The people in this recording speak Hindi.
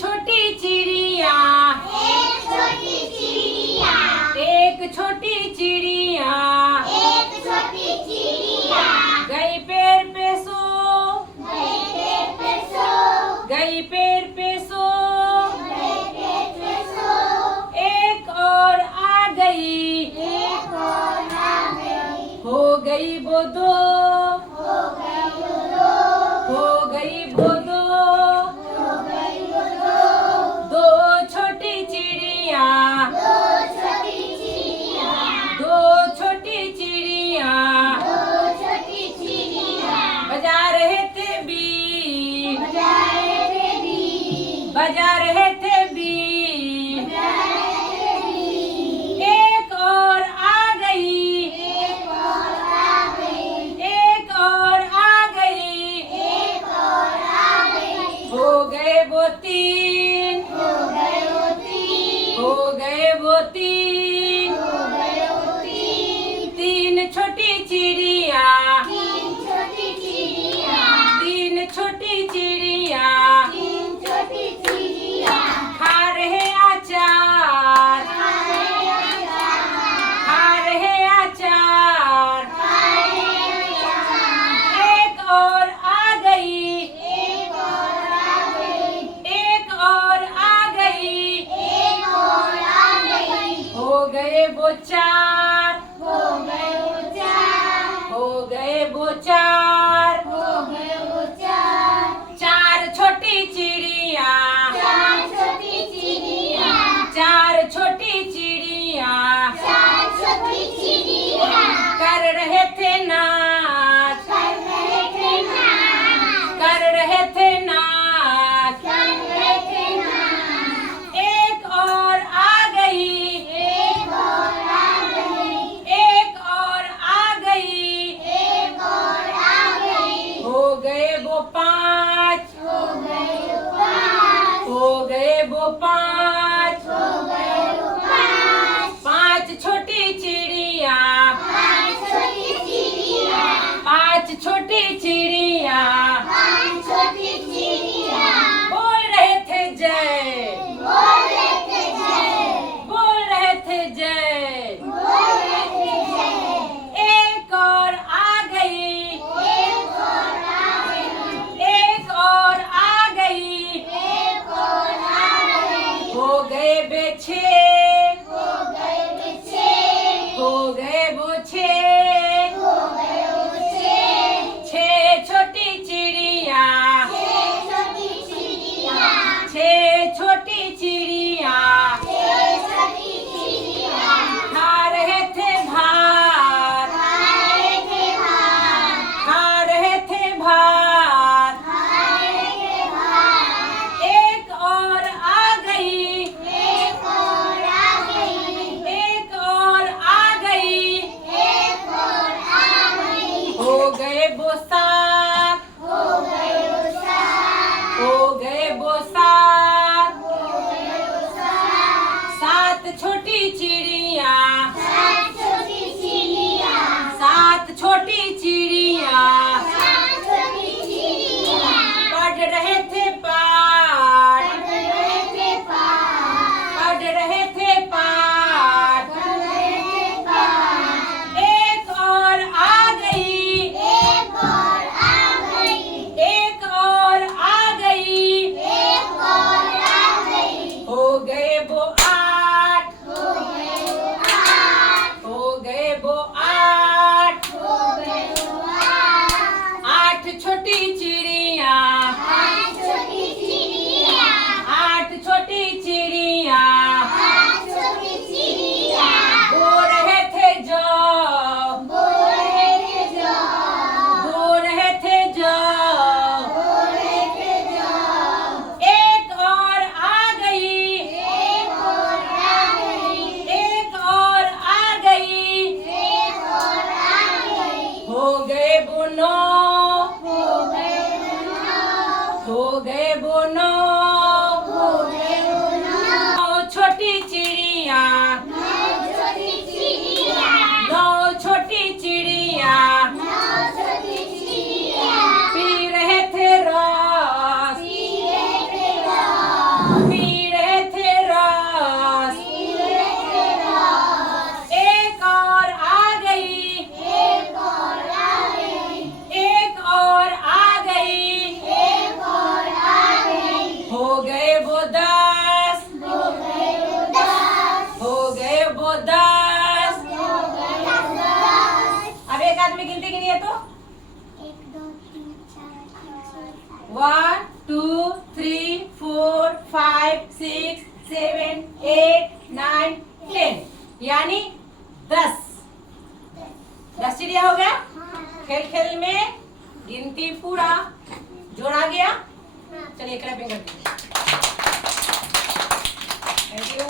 छोटी चिड़िया, एक छोटी चिड़िया, एक छोटी चिड़िया, एक छोटी चिड़िया, गई पेड़ पे सो, गई पेड़ पे सो, गई पेड़ पे सो, गई पेड़ पे सो, एक और आ गई, एक और आ गई, हो गई वो दो, हो गई वो दो, हो गई वो दो, हो गई वो दो, दो छोटी चिड़िया, दो छोटी चिड़िया, दो छोटी चिड़िया, दो छोटी चिड़िया, बजा रहे थे बीन, बजा रहे थे बीन, बजा रहे थे बीन, बजा रहे थे बीन, एक और आ गई, एक और आ गई, एक और आ गई, एक और आ गई, हो गए वो तीन, हो गए वो तीन, हो गए वो तीन, हो गए वो तीन, तीन छोटी चिड़िया, तीन छोटी चिड़िया, तीन छोटी चिड़िया, तीन छोटी चिड़िया, खा रहे अचार, खा रहे अचार, खा रहे अचार, खा रहे अचार, एक और आ गई, एक और आ गई, एक और आ गई, एक और आ गई, हो गए वो चार, हो गए वो चार, हो गए वो चार, हो गए वो चार, चार छोटी चिड़िया, चार छोटी चिड़िया, चार छोटी चिड़िया, चार छोटी चिड़िया, कर रहे थे नाच, कर रहे थे नाच, कर रहे थे नाच, कर रहे थे नाच, एक और आ गई, एक और आ गई, एक और आ गई, एक और आ गई, हो गए वो पांच, हो गए वो पाँच, हो गए वो पांच, हो गए वो पाँच, पांच छोटी चिड़िया, पाँच छोटी चिड़िया, पांच छोटी चिड़िया, पाँच छोटी चिड़िया, बोल रहे थे जय, बोल रहे थे जय, बोल रहे थे जय, बोल रहे थे जय, एक और आ गई, एक और आ गई, एक और आ गई, एक और आ गई, हो गए बेछे, हो गए वो छः, हो गए वो छे, हो गए वो छः, छे छोटी चिड़िया, छः छोटी चिड़िया, छे छोटी चिड़िया, छः छोटी चिड़िया, खा रहे थे भात, खा रहे थे भात, खा रहे थे भात, खा रहे थे भात, एक और आ गई, एक और आ गई, एक और आ गई, एक और आ गई, हो गए वो सात, हो गए वो सात, हो गए वो सात, 10 10 चिड़िया हो गया। हाँ। खेल खेल में गिनती पूरा जोड़ा गया। चलिए क्लैपिंग करते हैं। Thank you.